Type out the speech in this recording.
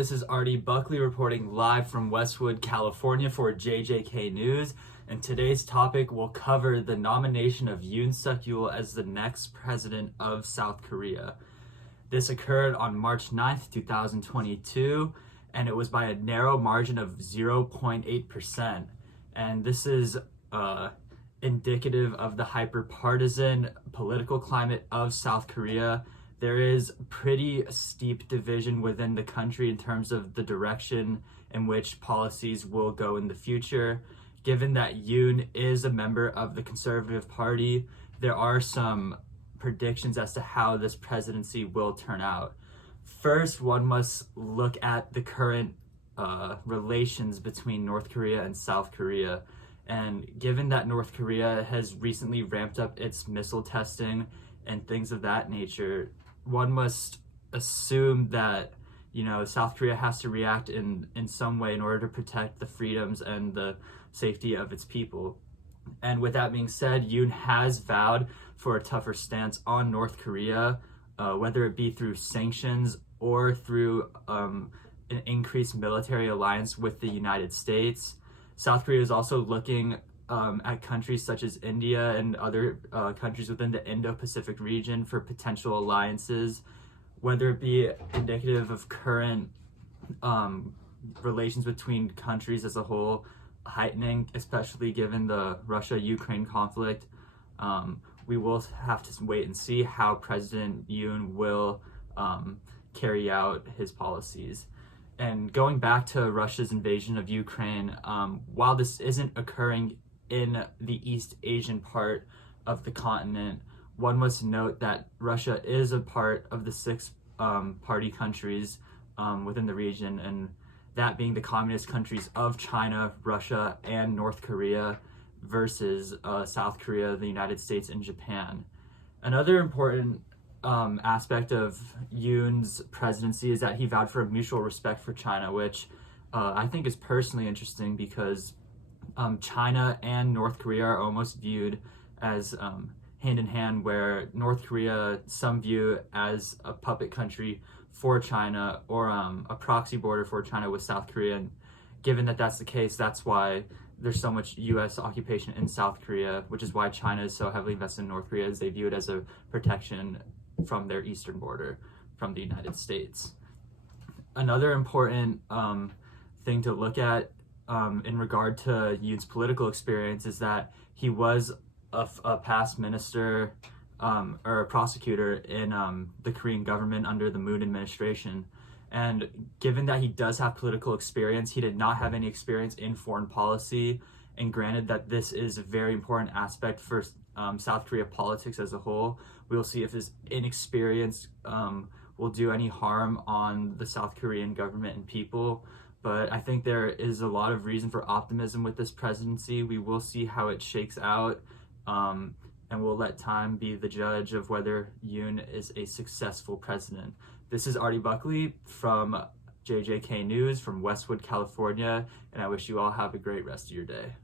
this is Artie Buckley reporting live from Westwood, California for JJK News, and today's topic will cover the nomination of Yoon Suk-yeol as the next president of South Korea. This occurred on March 9th, 2022, and it was by a narrow margin of 0.8%. And this is indicative of the hyper-partisan political climate of South Korea. There is pretty steep division within the country in terms of the direction in which policies will go in the future. Given that Yoon is a member of the Conservative Party, there are some predictions as to how this presidency will turn out. First, one must look at the current relations between North Korea and South Korea. And given that North Korea has recently ramped up its missile testing and things of that nature, one must assume that, South Korea has to react in some way in order to protect the freedoms and the safety of its people. And with that being said, Yoon has vowed for a tougher stance on North Korea, whether it be through sanctions or through an increased military alliance with the United States. South Korea is also looking at countries such as India and other countries within the Indo-Pacific region for potential alliances, whether it be indicative of current relations between countries as a whole heightening, especially given the Russia-Ukraine conflict. We will have to wait and see how President Yoon will carry out his policies. And going back to Russia's invasion of Ukraine, while this isn't occurring in the East Asian part of the continent, one must note that Russia is a part of the six party countries within the region, and that being the communist countries of China, Russia, and North Korea versus South Korea, the United States, and Japan. Another important aspect of Yoon's presidency is that he vowed for a mutual respect for China, which I think is personally interesting because China and North Korea are almost viewed as hand in hand, where North Korea some view as a puppet country for China or a proxy border for China with South Korea. And given that that's the case, that's why there's so much U.S. occupation in South Korea, which is why China is so heavily invested in North Korea, as they view it as a protection from their eastern border from the United States. Another important thing to look at in regard to Yoon's political experience is that he was a past minister or a prosecutor in the Korean government under the Moon administration. And given that he does have political experience, he did not have any experience in foreign policy. And granted that this is a very important aspect for South Korea politics as a whole, we'll see if his inexperience will do any harm on the South Korean government and people. But I think there is a lot of reason for optimism with this presidency. We will see how it shakes out, and we'll let time be the judge of whether Yoon is a successful president. This is Artie Buckley from JJK News from Westwood, California, and I wish you all have a great rest of your day.